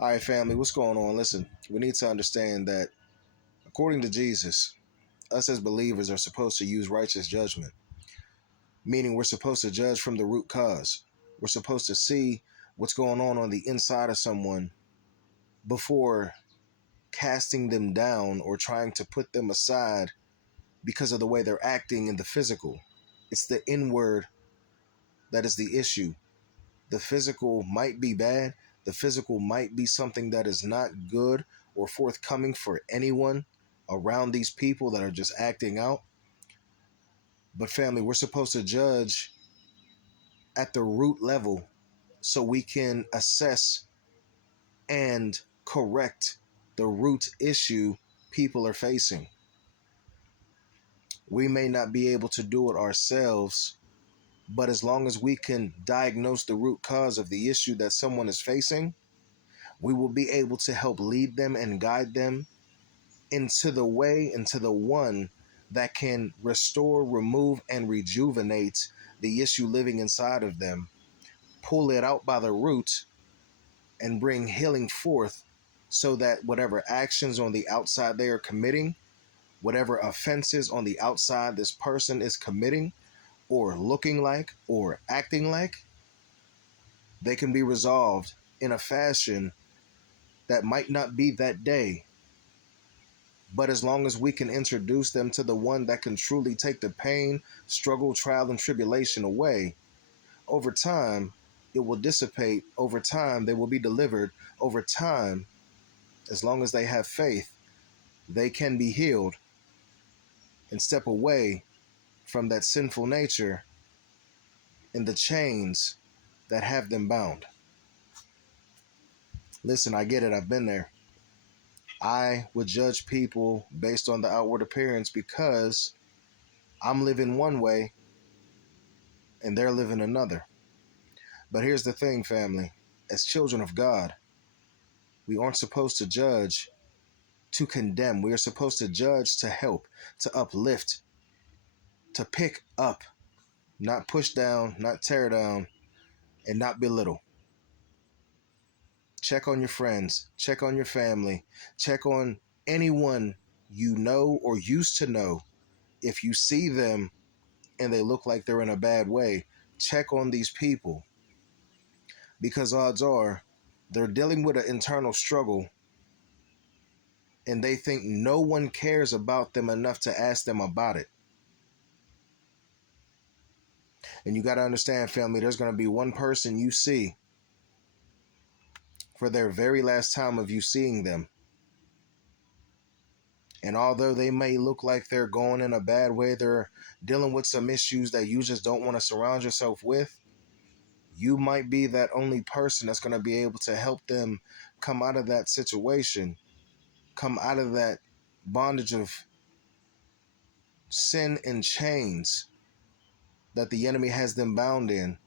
All right, family, what's going on? Listen, we need to understand that according to Jesus, us as believers are supposed to use righteous judgment, meaning we're supposed to judge from the root cause. We're supposed to see what's going on the inside of someone before casting them down or trying to put them aside because of the way they're acting in the physical. It's the inward that is the issue. The physical might be bad. The physical might be something that is not good or forthcoming for anyone around these people that are just acting out. But family, we're supposed to judge at the root level so we can assess and correct the root issue people are facing. We may not be able to do it ourselves, but as long as we can diagnose the root cause of the issue that someone is facing, we will be able to help lead them and guide them into the way, into the one that can restore, remove, and rejuvenate the issue living inside of them, pull it out by the root, and bring healing forth so that whatever actions on the outside they are committing, whatever offenses on the outside this person is committing or looking like or acting like, they can be resolved in a fashion that might not be that day. But as long as we can introduce them to the one that can truly take the pain, struggle, trial, and tribulation away, over time, it will dissipate. Over time, they will be delivered. Over time, as long as they have faith, they can be healed and step away from that sinful nature and the chains that have them bound. Listen, I get it. I've been there. I would judge people based on the outward appearance because I'm living one way and they're living another. But here's the thing, family. As children of God, we aren't supposed to judge to condemn. We are supposed to judge to help, to uplift, to pick up, not push down, not tear down, and not belittle. Check on your friends, check on your family, check on anyone you know or used to know. If you see them and they look like they're in a bad way, check on these people because odds are they're dealing with an internal struggle and they think no one cares about them enough to ask them about it. And you got to understand, family, there's going to be one person you see for their very last time of you seeing them. And although they may look like they're going in a bad way, they're dealing with some issues that you just don't want to surround yourself with, you might be that only person that's going to be able to help them come out of that situation, come out of that bondage of sin and chains that the enemy has them bound in,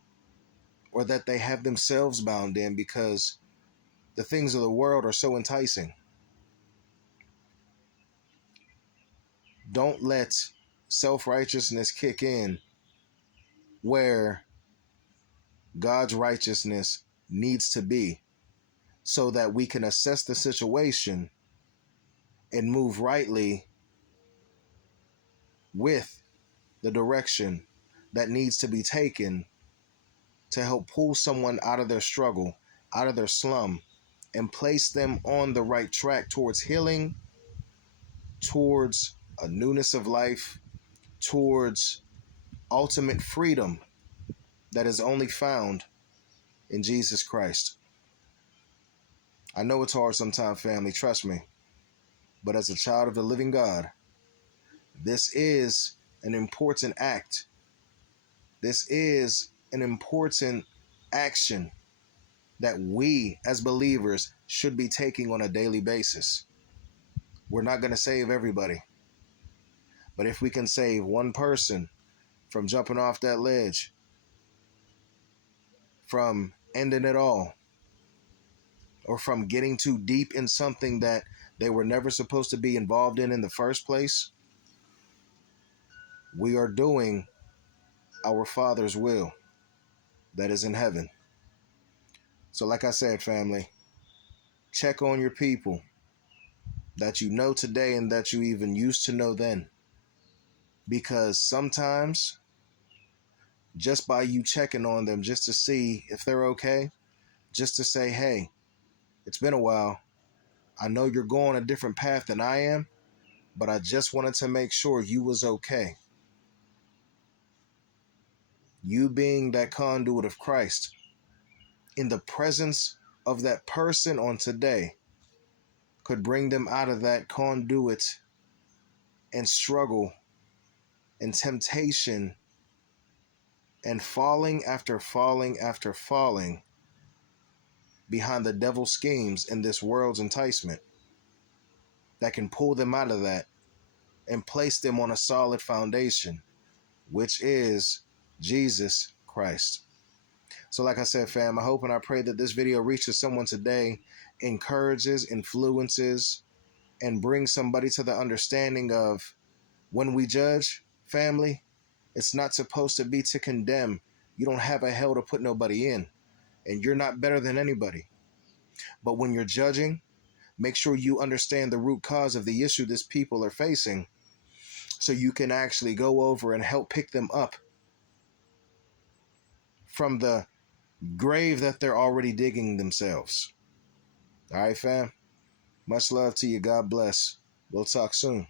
or that they have themselves bound in because the things of the world are so enticing. Don't let self-righteousness kick in where God's righteousness needs to be so that we can assess the situation and move rightly with the direction that needs to be taken to help pull someone out of their struggle, out of their slum, and place them on the right track towards healing, towards a newness of life, towards ultimate freedom that is only found in Jesus Christ. I know it's hard sometimes, family, trust me. But as a child of the living God, this is an important act. This is an important action that we as believers should be taking on a daily basis. We're not going to save everybody. But if we can save one person from jumping off that ledge, from ending it all, or from getting too deep in something that they were never supposed to be involved in the first place, we are doing our Father's will that is in heaven. So like I said, family, Check on your people that you know today and that you even used to know then. Because sometimes, just by you checking on them, just to see if they're okay, just to say, hey, it's been a while. I know you're going a different path than I am, but I just wanted to make sure you was okay. You being that conduit of Christ in the presence of that person on today could bring them out of that conduit and struggle and temptation and falling after falling after falling behind the devil's schemes and this world's enticement, that can pull them out of that and place them on a solid foundation, which is Jesus Christ. So like I said, fam, I hope and I pray that this video reaches someone today, encourages, influences, and brings somebody to the understanding of, when we judge, family, it's not supposed to be to condemn. You don't have a hell to put nobody in, and you're not better than anybody. But when you're judging, make sure you understand the root cause of the issue this people are facing, so you can actually go over and help pick them up from the grave that they're already digging themselves. All right, fam? Much love to you. God bless. We'll talk soon.